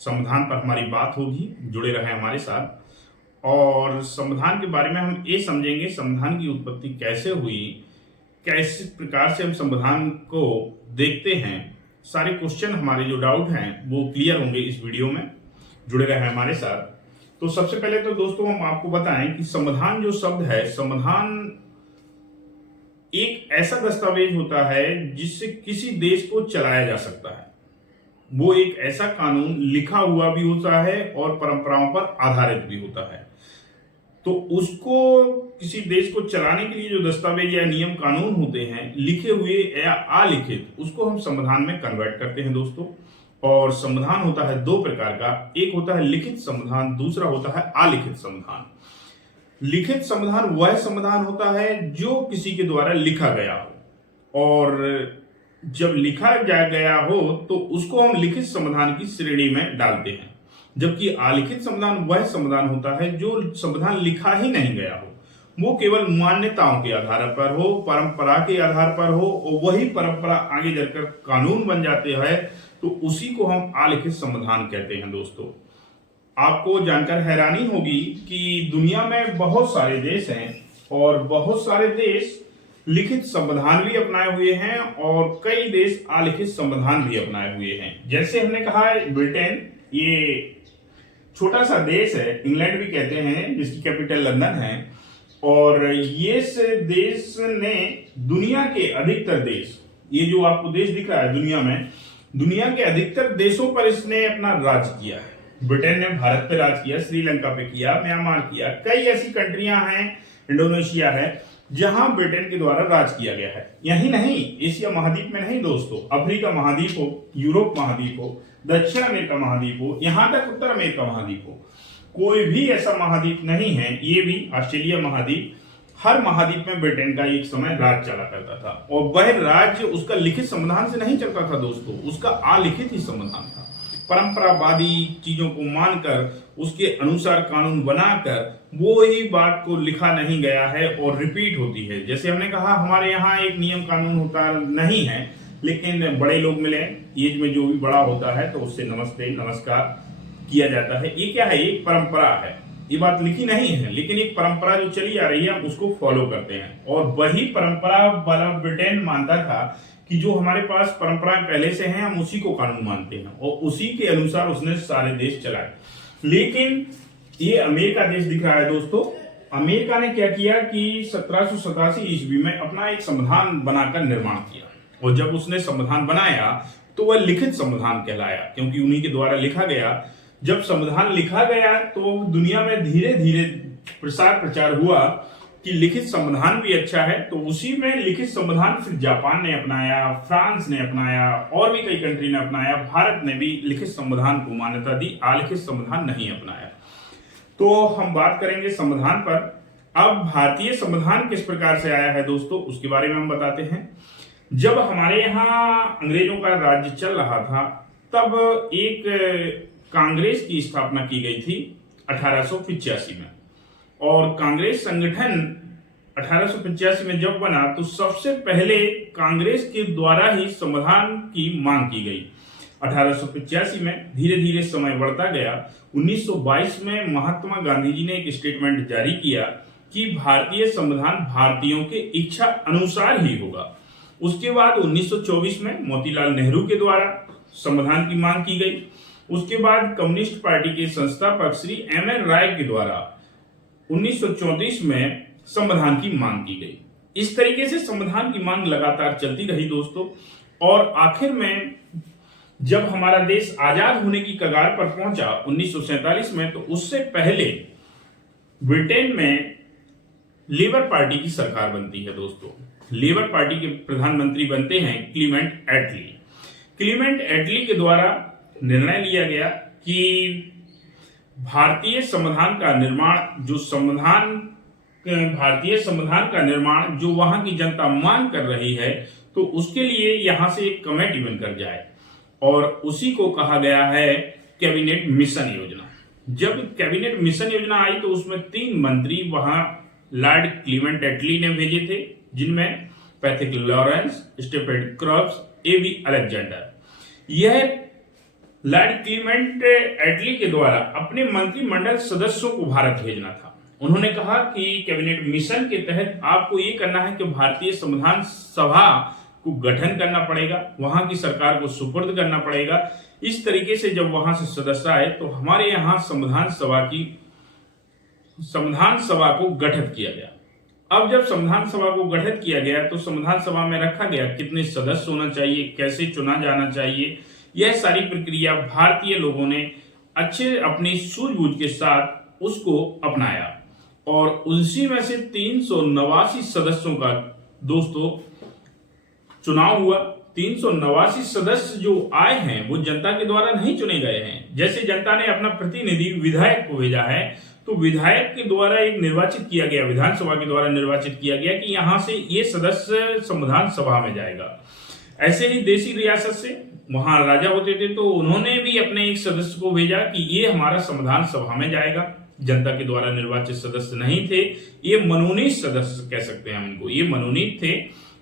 संविधान पर हमारी बात होगी। जुड़े रहें हमारे साथ और संविधान के बारे में हम ये समझेंगे संविधान की उत्पत्ति कैसे हुई, कैसे प्रकार से हम संविधान को देखते हैं। सारे क्वेश्चन हमारे जो डाउट हैं वो क्लियर होंगे इस वीडियो में। जुड़े रहें हमारे साथ। तो सबसे पहले तो दोस्तों हम आपको बताएं कि संविधान जो शब्द है, संविधान एक ऐसा दस्तावेज होता है जिससे किसी देश को चलाया जा सकता है। वो एक ऐसा कानून लिखा हुआ भी होता है और परंपराओं पर आधारित भी होता है। तो उसको किसी देश को चलाने के लिए जो दस्तावेज या नियम कानून होते हैं, लिखे हुए या अलिखित, उसको हम संविधान में कन्वर्ट करते हैं दोस्तों। और संविधान होता है दो प्रकार का, एक होता है लिखित संविधान, दूसरा होता है अलिखित संविधान। लिखित संविधान वह संविधान होता है जो किसी के द्वारा लिखा गया हो, और जब लिखा गया हो तो उसको हम लिखित संविधान की श्रेणी में डालते हैं। जबकि अलिखित संविधान वह संविधान होता है जो संविधान लिखा ही नहीं गया हो, वो केवल मान्यताओं के आधार पर हो, परंपरा के आधार पर हो, और वही परंपरा आगे जाकर कानून बन जाते हैं, तो उसी को हम अलिखित संविधान कहते हैं दोस्तों। आपको जानकर हैरानी होगी कि दुनिया में बहुत सारे देश हैं और बहुत सारे देश लिखित संविधान भी अपनाए हुए हैं और कई देश अलिखित संविधान भी अपनाए हुए हैं। जैसे हमने कहा है ब्रिटेन, ये छोटा सा देश है, इंग्लैंड भी कहते हैं, जिसकी कैपिटल लंदन है। और ये देश ने दुनिया के अधिकतर देश, ये जो आपको देश दिख रहा है दुनिया में, दुनिया के अधिकतर देशों पर इसने अपना राज किया है। ब्रिटेन ने भारत पे राज किया, श्रीलंका पे किया, म्यांमार किया, कई ऐसी कंट्रियां हैं, इंडोनेशिया है, जहां ब्रिटेन के द्वारा राज किया गया है। यही नहीं, एशिया महाद्वीप में नहीं दोस्तों, अफ्रीका महाद्वीप हो, यूरोप महाद्वीप हो, दक्षिण अमेरिका महाद्वीप हो, यहां तक उत्तर अमेरिका महाद्वीप हो, कोई भी ऐसा महाद्वीप नहीं है, ये भी ऑस्ट्रेलिया महाद्वीप, हर महाद्वीप में ब्रिटेन का एक समय राज चला करता था। और वह राज्य उसका लिखित संविधान से नहीं चलता था दोस्तों, उसका अलिखित ही संविधान था। परंपरावादी चीजों को मानकर उसके अनुसार कानून बनाकर वो ही बात को लिखा नहीं गया है और रिपीट होती है। जैसे हमने कहा हमारे यहाँ एक नियम कानून होता नहीं है, लेकिन बड़े लोग मिले, एज में जो भी बड़ा होता है तो उससे नमस्ते नमस्कार किया जाता है। ये क्या है? एक परंपरा है, ये बात लिखी नहीं है, लेकिन एक परंपरा जो चली आ रही है हम उसको फॉलो करते हैं। और वही परंपरा वाला ब्रिटेन मानता था कि जो हमारे पास परंपरा पहले से है हम उसी को कानून मानते हैं, और उसी के अनुसार उसने सारे देश चलाए। लेकिन ये अमेरिका देश दिख रहा है दोस्तों, अमेरिका ने क्या किया कि 1787 ईस्वी में अपना एक संविधान बनाकर निर्माण किया। और जब उसने संविधान बनाया तो वह लिखित संविधान कहलाया, क्योंकि उन्हीं के द्वारा लिखा गया। जब संविधान लिखा गया तो दुनिया में धीरे धीरे प्रसार प्रचार हुआ कि लिखित संविधान भी अच्छा है, तो उसी में लिखित संविधान फिर जापान ने अपनाया, फ्रांस ने अपनाया, और भी कई कंट्री ने अपनाया। भारत ने भी लिखित संविधान को मान्यता दी, अलिखित संविधान नहीं अपनाया। तो हम बात करेंगे संविधान पर। अब भारतीय संविधान किस प्रकार से आया है दोस्तों, उसके बारे में हम बताते हैं। जब हमारे यहाँ अंग्रेजों का राज्य चल रहा था, तब एक कांग्रेस की स्थापना की गई थी 1885 में। और कांग्रेस संगठन 1885 में जब बना तो सबसे पहले कांग्रेस के द्वारा ही संविधान की मांग की गई। 1885 में धीरे धीरे समय बढ़ता गया। 1922 में महात्मा गांधी जी ने एक स्टेटमेंट जारी किया कि भारतीय संविधान भारतीयों के इच्छा अनुसार ही होगा। उसके बाद 1924 में मोतीलाल नेहरू के द्वारा संविधान की मांग की गई। उसके बाद कम्युनिस्ट पार्टी के संस्थापक श्री एम.एन. राय के द्वारा 1934 में संविधान की मांग की गई। इस तरीके से संविधान की मांग लगातार चलती रही दोस्तों, और आखिर में जब हमारा देश आजाद होने की कगार पर पहुंचा 1947 में, तो उससे पहले ब्रिटेन में लेबर पार्टी की सरकार बनती है दोस्तों। लेबर पार्टी के प्रधानमंत्री बनते हैं क्लीमेंट एटली। क्लीमेंट एटली के द्वारा निर्णय लिया गया कि भारतीय संविधान का निर्माण, भारतीय संविधान का निर्माण जो वहां की जनता मांग कर रही है, तो उसके लिए यहां से एक कमेटी बनकर जाए, और उसी को कहा गया है कैबिनेट मिशन योजना। जब कैबिनेट मिशन योजना आई तो उसमें 3 मंत्री वहां लॉर्ड क्लीमेंट एटली ने भेजे थे, जिनमें Pethick Lawrence, Stafford Cripps, A V. Alexander. यह लॉर्ड क्लीमेंट एटली के द्वारा अपने मंत्रिमंडल सदस्यों को भारत भेजना था। उन्होंने कहा कि कैबिनेट मिशन के तहत आपको ये करना है कि भारतीय संविधान सभा को गठन करना पड़ेगा, वहां की सरकार को सुपुर्द करना पड़ेगा। इस तरीके से जब वहां से सदस्य आए तो हमारे यहाँ संविधान सभा को गठित किया गया। अब जब संविधान सभा को गठित किया गया तो संविधान सभा में रखा गया कितने सदस्य होना चाहिए, कैसे चुना जाना चाहिए, यह सारी प्रक्रिया भारतीय लोगों ने अच्छे अपनी सूझबूझ के साथ उसको अपनाया और उसी में से 389 सदस्यों का दोस्तों चुनाव हुआ। 389 सदस्य जो आए हैं वो जनता के द्वारा नहीं चुने गए हैं। जैसे जनता ने अपना प्रतिनिधि विधायक को भेजा है तो विधायक के द्वारा एक निर्वाचित किया गया, विधानसभा के द्वारा निर्वाचित किया गया कि यहां से ये सदस्य संविधान सभा में जाएगा। ऐसे ही देशी रियासत से वहां राजा होते थे तो उन्होंने भी अपने एक सदस्य को भेजा कि ये हमारा संविधान सभा में जाएगा। जनता के द्वारा निर्वाचित सदस्य नहीं थे, ये मनोनीत सदस्य कह सकते हैं हम इनको, ये मनोनीत थे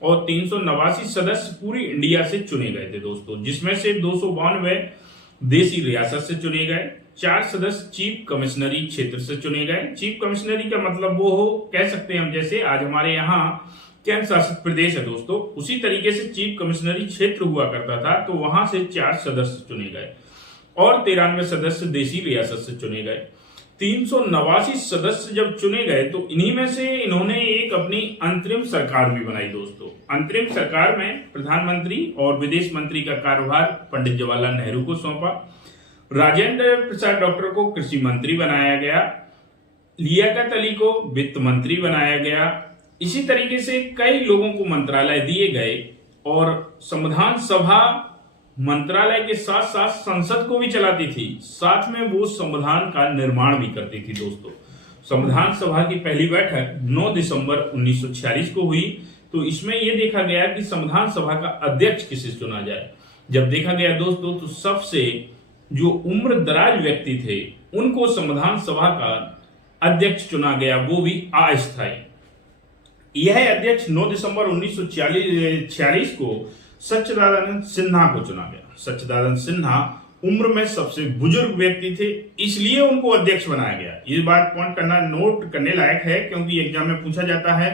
और 389 सदस्य पूरी इंडिया से चुने गए थे दोस्तों, जिसमें से 292 देशी रियासत से चुने गए, 4 सदस्य चीफ कमिश्नरी क्षेत्र से चुने गए। चीफ कमिश्नरी का मतलब वो हो कह सकते हैं हम, जैसे आज हमारे यहाँ केंद्र शासित प्रदेश है दोस्तों, उसी तरीके से चीफ कमिश्नरी क्षेत्र हुआ करता था। तो वहां से 4 सदस्य चुने गए और 93 सदस्य देशी रियासत से चुने गए। 389 सदस्य जब चुने गए तो इन्हीं में से इन्होंने एक अपनी अंतरिम सरकार भी बनाई दोस्तों। अंतरिम सरकार में प्रधानमंत्री और विदेश मंत्री का कार्यभार पंडित जवाहरलाल नेहरू को सौंपा। राजेंद्र प्रसाद डॉक्टर को कृषि मंत्री बनाया गया, लियाकत अली को वित्त मंत्री बनाया गया। इसी तरीके से कई लोगों को मंत्रालय दिए गए और संविधान सभा मंत्रालय के साथ साथ संसद को भी चलाती थी, साथ में वो संविधान का निर्माण भी करती थी दोस्तों। संविधान सभा की पहली बैठक 9 दिसंबर 1946 को हुई। तो इसमें यह देखा गया कि संविधान सभा का अध्यक्ष किसे चुना जाए। जब देखा गया दोस्तों तो सबसे जो उम्र दराज व्यक्ति थे उनको संविधान सभा का अध्यक्ष चुना गया, वो भी अस्थायी। यह अध्यक्ष 9 दिसंबर 1946 को सच्चिदानंद सिन्हा को चुना गया। सच्चिदानंद सिन्हा उम्र में सबसे बुजुर्ग व्यक्ति थे, इसलिए उनको अध्यक्ष बनाया गया। ये बात पॉइंट करना नोट करने लायक है क्योंकि एग्जाम में पूछा जाता है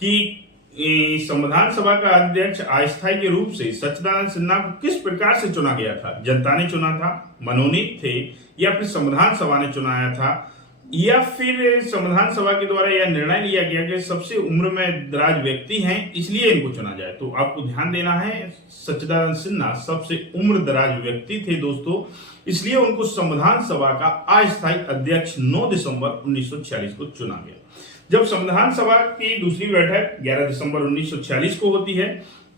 कि संविधान सभा का अध्यक्ष अस्थायी के रूप से सच्चिदानंद सिन्हा को किस प्रकार से चुना गया था। जनता ने चुना था, मनोनीत थे, या फिर संविधान सभा ने चुनाया था, या फिर संविधान सभा के द्वारा यह निर्णय लिया गया कि सबसे उम्र में दराज व्यक्ति हैं इसलिए इनको चुना जाए। तो आपको ध्यान देना है, सच्चिदानंद सिन्हा सबसे उम्र दराज व्यक्ति थे दोस्तों, इसलिए उनको संविधान सभा का अस्थायी अध्यक्ष 9 दिसंबर 1946 को चुना गया। जब संविधान सभा की दूसरी बैठक 11 दिसंबर 1946 को होती है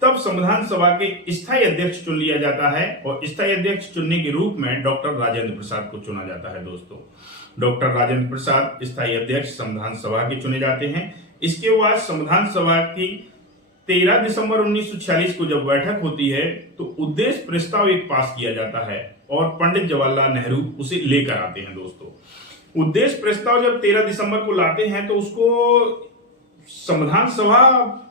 तब संविधान सभा के स्थायी अध्यक्ष चुन लिया जाता है और स्थायी अध्यक्ष चुनने के रूप में डॉक्टर राजेंद्र प्रसाद को चुना जाता है दोस्तों। डॉक्टर राजेंद्र प्रसाद स्थायी अध्यक्ष संविधान सभा के चुने जाते हैं। इसके बाद संविधान सभा की 13 दिसंबर 1946 को जब बैठक होती है तो उद्देश्य प्रस्ताव एक पास किया जाता है और पंडित जवाहरलाल नेहरू उसे लेकर आते हैं दोस्तों। उद्देश्य प्रस्ताव जब 13 दिसंबर को लाते हैं तो उसको संविधान सभा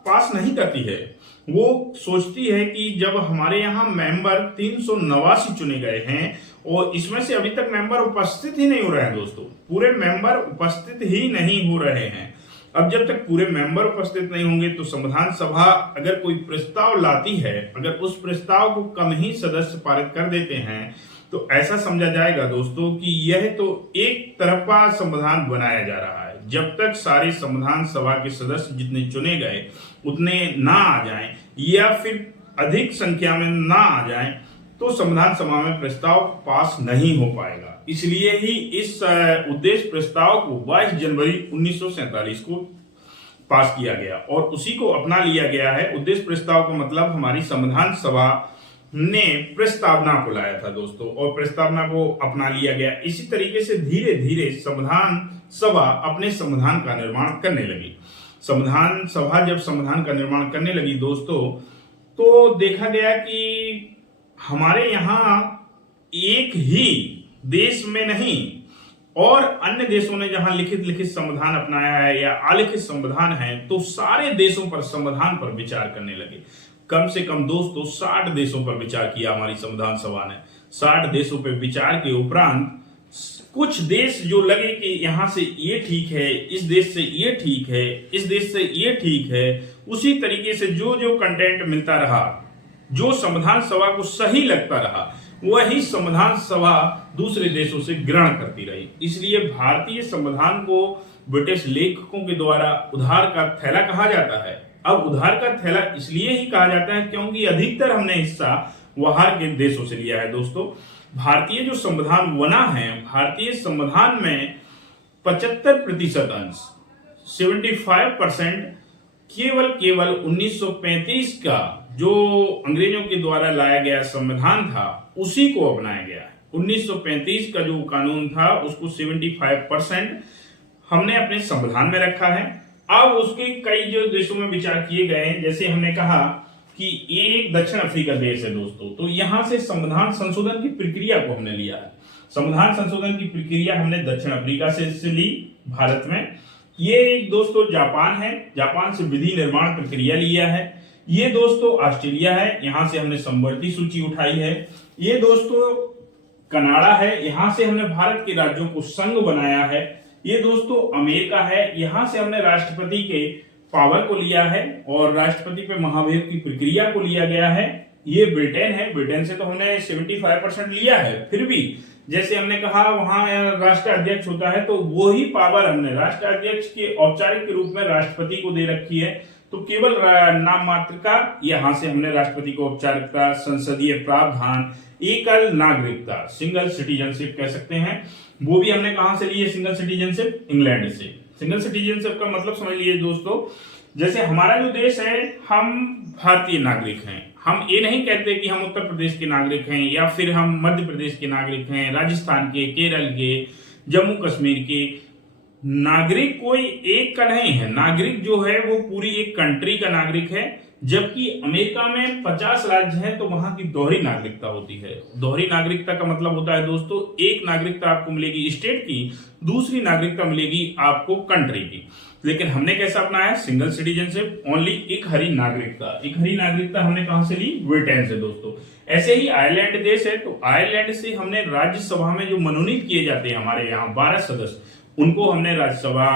पास नहीं करती है। वो सोचती है कि जब हमारे यहाँ मेंबर 389 चुने गए हैं और इसमें से अभी तक मेंबर उपस्थित ही नहीं हो रहे हैं दोस्तों, पूरे मेंबर उपस्थित ही नहीं हो रहे हैं। अब जब तक पूरे मेंबर उपस्थित नहीं होंगे तो संविधान सभा अगर कोई प्रस्ताव लाती है, अगर उस प्रस्ताव को कम ही सदस्य पारित कर देते हैं तो ऐसा समझा जाएगा दोस्तों कि यह तो एक तरफा संविधान बनाया जा रहा है। जब तक सारे संविधान सभा के सदस्य जितने चुने गए उतने ना आ जाएं या फिर अधिक संख्या में ना आ जाएं तो संविधान सभा में प्रस्ताव पास नहीं हो पाएगा। इसलिए ही इस उद्देश्य प्रस्ताव को 22 जनवरी 1947 को पास किया गया और उसी को अपना लिया गया है। उद्देश्य प्रस्ताव का मतलब हमारी संविधान सभा ने प्रस्तावना को लाया था दोस्तों और प्रस्तावना को अपना लिया गया। इसी तरीके से धीरे धीरे संविधान सभा अपने संविधान का निर्माण करने लगी। संविधान सभा जब संविधान का निर्माण करने लगी दोस्तों तो देखा गया कि हमारे यहाँ एक ही देश में नहीं और अन्य देशों ने जहां लिखित संविधान अपनाया है या अलिखित संविधान है तो सारे देशों पर संविधान पर विचार करने लगे। कम से कम दोस्तों 60 देशों पर विचार किया हमारी संविधान सभा ने। 60 देशों पे विचार के उपरांत कुछ देश जो लगे कि यहां से ये ठीक है, इस देश से ये ठीक है, इस देश से ये ठीक है, उसी तरीके से जो जो कंटेंट मिलता रहा, जो संविधान सभा को सही लगता रहा, वही संविधान सभा दूसरे देशों से ग्रहण करती रही। इसलिए भारतीय संविधान को ब्रिटिश लेखकों के द्वारा उधार का थैला कहा जाता है। अब उधार का थैला इसलिए ही कहा जाता है क्योंकि अधिकतर हमने हिस्सा बाहर के देशों से लिया है। दोस्तों, भारतीय जो संविधान बना है, भारतीय संविधान में 75% अंश 75% केवल 1935 का जो अंग्रेजों के द्वारा लाया गया संविधान था उसी को अपनाया गया है। 1935 का जो कानून था उसको 75% हमने अपने संविधान में रखा है। अब उसके कई जो देशों में विचार किए गए हैं, जैसे हमने कहा कि ये एक दक्षिण अफ्रीका देश है दोस्तों, तो यहां से संविधान संशोधन की प्रक्रिया को हमने लिया है। संविधान संशोधन की प्रक्रिया हमने दक्षिण अफ्रीका से ली भारत में। ये एक दोस्तों जापान है, जापान से विधि निर्माण प्रक्रिया लिया है। ये दोस्तों ऑस्ट्रेलिया है, यहां से हमने समवर्ती सूची उठाई है। ये दोस्तों कनाडा है, यहां से हमने भारत के राज्यों को संघ बनाया है। ये दोस्तों अमेरिका है, यहां से हमने राष्ट्रपति के पावर को लिया है और राष्ट्रपति पे महाभियोग की प्रक्रिया को लिया गया है। ये ब्रिटेन है, ब्रिटेन से तो हमने 75% लिया है, फिर भी जैसे हमने कहा वहां राष्ट्र अध्यक्ष होता है, तो वो ही पावर हमने राष्ट्र अध्यक्ष के औपचारिक के रूप में राष्ट्रपति को दे रखी है। तो केवल नाम मात्र का यहां से हमने राष्ट्रपति को औपचारिकता, संसदीय प्रावधान, एकल नागरिकता, सिंगल सिटीजनशिप कह सकते हैं, वो भी हमने कहां से ली है? सिंगल सिटीजनशिप इंग्लैंड से। सिंगल सिटीजनशिप का मतलब समझ लीजिए दोस्तों, जैसे हमारा जो देश है, हम भारतीय नागरिक हैं। हम ये नहीं कहते कि हम उत्तर प्रदेश के नागरिक हैं या फिर हम मध्य प्रदेश के नागरिक हैं, राजस्थान के, केरल के, जम्मू कश्मीर के। नागरिक कोई एक का नहीं है, नागरिक जो है वो पूरी एक कंट्री का नागरिक है। जबकि अमेरिका में 50 राज्य हैं, तो वहां की दोहरी नागरिकता होती है। दोहरी नागरिकता का मतलब होता है दोस्तों, एक नागरिकता आपको मिलेगी स्टेट की, दूसरी नागरिकता मिलेगी आपको कंट्री की। लेकिन हमने कैसा अपनाया? सिंगल सिटीजनशिप, ओनली एक हरी नागरिकता। एक हरी नागरिकता हमने कहां से ली? ब्रिटेन से दोस्तों। ऐसे ही आयरलैंड देश है, तो आयरलैंड से हमने राज्यसभा में जो मनोनीत किए जाते हैं हमारे यहाँ 12 सदस्य, उनको हमने राज्यसभा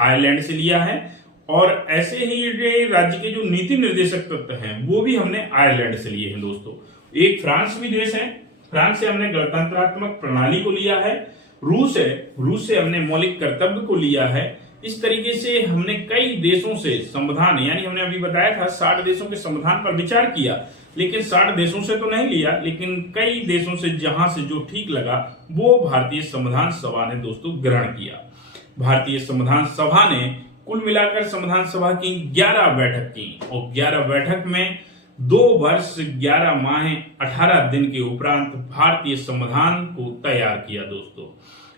आयरलैंड से लिया है। और ऐसे ही राज्य के जो नीति निर्देशक तत्व हैं वो भी हमने आयरलैंड से लिए हैं दोस्तों। एक फ्रांस भी देश है, फ्रांस से हमने गणतंत्रात्मक प्रणाली को लिया है। रूस है, रूस से हमने मौलिक कर्तव्य को लिया है। इस तरीके से हमने कई देशों से संविधान, यानी हमने अभी बताया था 60 देशों के संविधान पर विचार किया, लेकिन 60 देशों से तो नहीं लिया, लेकिन कई देशों से जहां से जो ठीक लगा वो भारतीय संविधान सभा ने दोस्तों ग्रहण किया। भारतीय संविधान सभा ने कुल मिलाकर संविधान सभा की 11 बैठक की और 11 बैठक में 2 वर्ष 11 माह 18 दिन के उपरांत भारतीय संविधान को तैयार किया दोस्तों।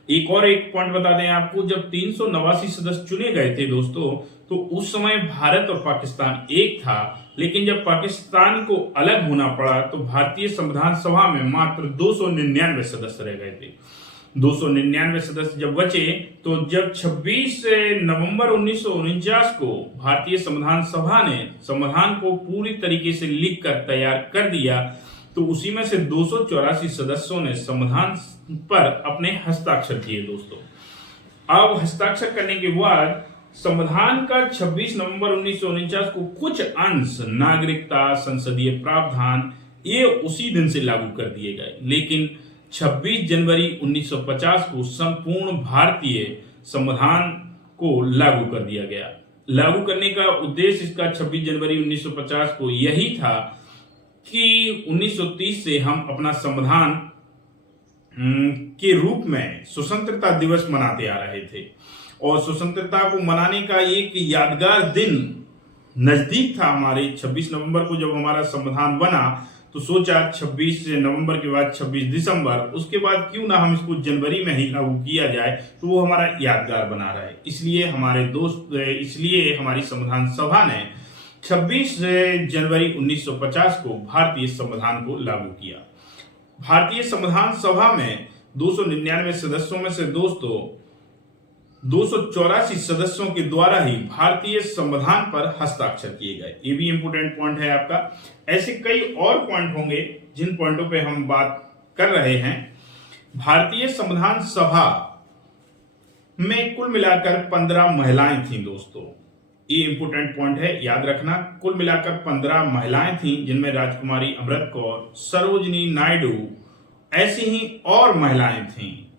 एक पॉइंट बता दें आपको, जब 389 सदस्य चुने गए थे दोस्तों, तो उस समय भारत और पाकिस्तान एक था, लेकिन जब पाकिस्तान को अलग होना पड़ा तो भारतीय संविधान सभा में मात्र 299 सदस्य रह गए थे। 299 सदस्य जब बचे, तो जब 26 नवंबर 1949 को भारतीय संविधान सभा ने संविधान को पूरी तरीके से लिख कर तैयार कर दिया, तो उसी में से 284 सदस्यों ने संविधान पर अपने हस्ताक्षर किए दोस्तों। अब हस्ताक्षर करने के बाद संविधान का 26 नवंबर 1949 को कुछ अंश, नागरिकता, संसदीय प्रावधान, ये उसी दिन से लागू कर दिए गए, लेकिन 26 जनवरी 1950 को संपूर्ण भारतीय संविधान को लागू कर दिया गया। लागू करने का उद्देश्य इसका 26 जनवरी 1950 को यही था कि 1930 से हम अपना संविधान के रूप में स्वतंत्रता दिवस मनाते आ रहे थे, और स्वतंत्रता को मनाने का एक यादगार दिन नजदीक था हमारे। 26 नवंबर को जब हमारा संविधान बना, तो सोचा 26 नवंबर के बाद 26 दिसंबर, उसके बाद क्यों ना हम इसको जनवरी में ही लागू किया जाए, तो वो हमारा यादगार बना रहे। इसलिए हमारी संविधान सभा ने 26 जनवरी 1950 को भारतीय संविधान को लागू किया। भारतीय संविधान सभा में 299 सदस्यों में से दोस्तों 284 सदस्यों के द्वारा ही भारतीय संविधान पर हस्ताक्षर किए गए। ये भी इंपोर्टेंट पॉइंट है आपका। ऐसे कई और पॉइंट होंगे जिन पॉइंटों पे हम बात कर रहे हैं। भारतीय संविधान सभा में कुल मिलाकर 15 महिलाएं थीं दोस्तों। ये इंपोर्टेंट पॉइंट है, याद रखना। कुल मिलाकर 15 महिलाएं थीं, जिनमें राजकुमारी अमृत कौर, सरोजिनी नायडू, ऐसी ही और महिलाएं थीं।